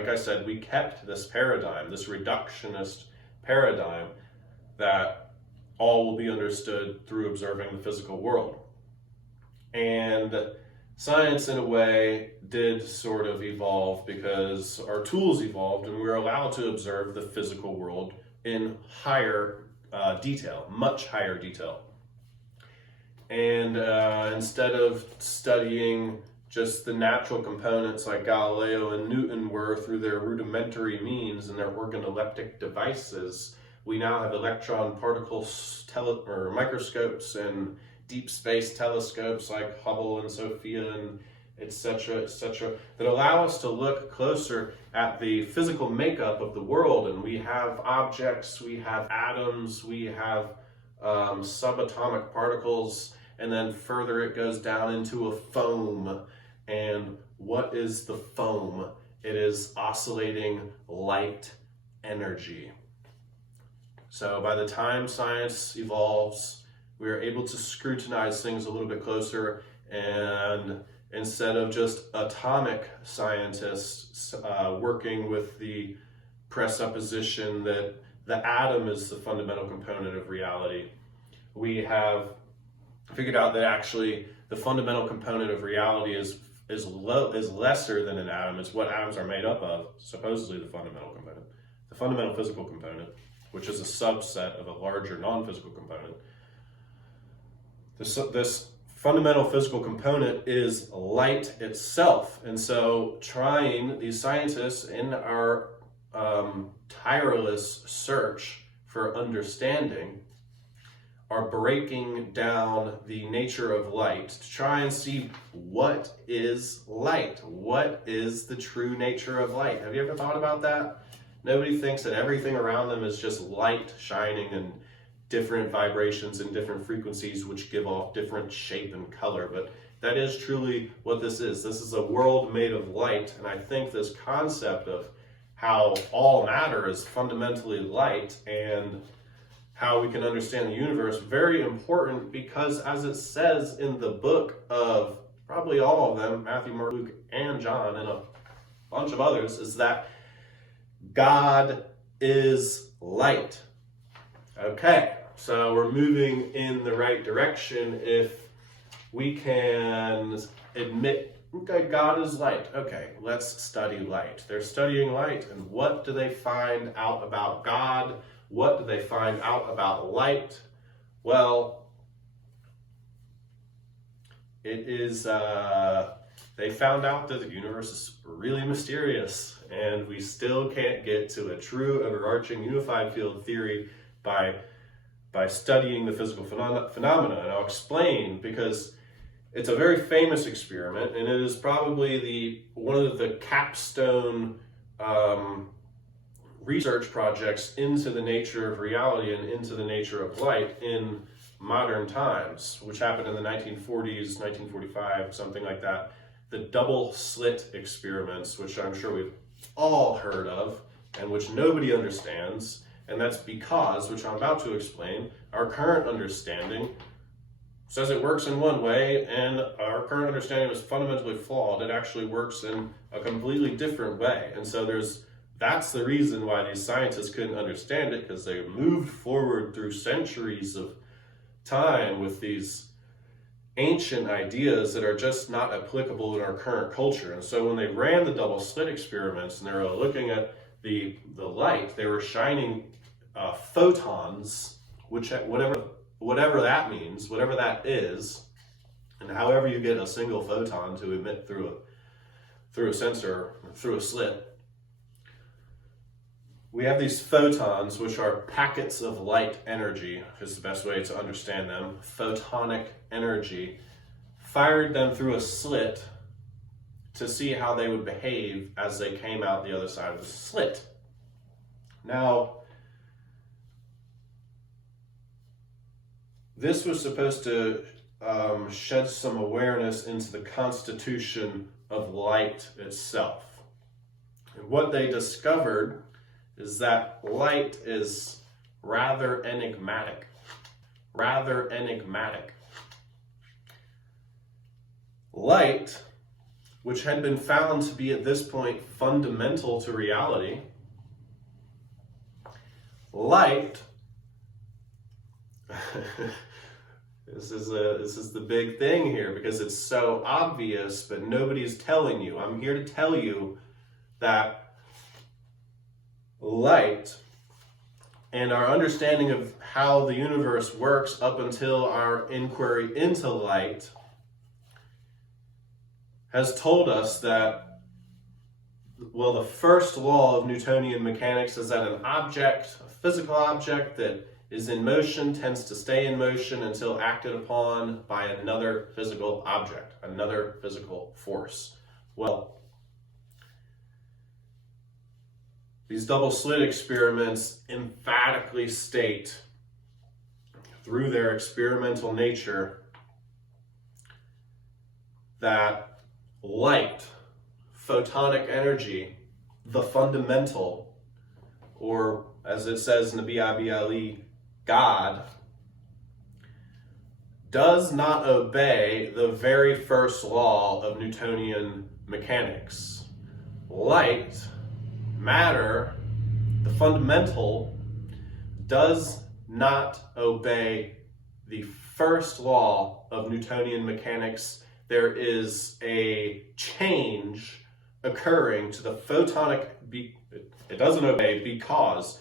like I said, we kept this paradigm, this reductionist paradigm that all will be understood through observing the physical world. And science, in a way, did sort of evolve because our tools evolved and we were allowed to observe the physical world in higher detail, much higher detail. And instead of studying just the natural components like Galileo and Newton were through their rudimentary means and their organoleptic devices, we now have electron particle microscopes and deep space telescopes like Hubble and Sophia and etc., that allow us to look closer at the physical makeup of the world. And we have objects, we have atoms, we have subatomic particles, and then further it goes down into a foam. And what is the foam? It is oscillating light energy. So by the time science evolves, we are able to scrutinize things a little bit closer, and instead of just atomic scientists working with the presupposition that the atom is the fundamental component of reality, we have figured out that actually the fundamental component of reality is lesser than an atom. It's what atoms are made up of, supposedly the fundamental component. The fundamental physical component, which is a subset of a larger non-physical component. This fundamental physical component is light itself. And so these scientists in our tireless search for understanding are breaking down the nature of light to try and see what is light. What is the true nature of light? Have you ever thought about that? Nobody thinks that everything around them is just light shining and different vibrations and different frequencies which give off different shape and color, but that is truly what this is. This is a world made of light, and I think this concept of how all matter is fundamentally light and how we can understand the universe, very important, because as it says in the book of probably all of them, Matthew, Mark, Luke, and John, and a bunch of others, is that God is light. Okay, so we're moving in the right direction if we can admit, okay, God is light. Okay, let's study light. They're studying light, and what do they find out about God? What do they find out about light? Well, it is, they found out that the universe is really mysterious, and we still can't get to a true overarching unified field theory by studying the physical phenomena. And I'll explain, because it's a very famous experiment, and it is probably one of the capstone research projects into the nature of reality and into the nature of light in modern times, which happened in the 1940s, 1945, something like that. The double slit experiments, which I'm sure we've all heard of and which nobody understands. And that's because, which I'm about to explain, our current understanding says it works in one way, and our current understanding is fundamentally flawed. It actually works in a completely different way. And so that's the reason why these scientists couldn't understand it, because they moved forward through centuries of time with these ancient ideas that are just not applicable in our current culture. And so when they ran the double slit experiments and they were looking at the light, they were shining photons, which whatever that means, whatever that is, and however you get a single photon to emit through a sensor, through a slit. We have these photons, which are packets of light energy, is the best way to understand them. Photonic energy. Fired them through a slit to see how they would behave as they came out the other side of the slit. Now, this was supposed to shed some awareness into the constitution of light itself. And what they discovered is that light is rather enigmatic. Light which had been found to be at this point fundamental to reality, light, this is the big thing here because it's so obvious, but nobody's telling you. I'm here to tell you that light and our understanding of how the universe works up until our inquiry into light has told us that, well, the first law of Newtonian mechanics is that an object, a physical object that is in motion, tends to stay in motion until acted upon by another physical object, another physical force. Well, these double slit experiments emphatically state, through their experimental nature, that light, photonic energy, the fundamental, or as it says in the Bible, God, does not obey the very first law of Newtonian mechanics. Light, matter, the fundamental, does not obey the first law of Newtonian mechanics. There is a change occurring to the photonic, it doesn't obey because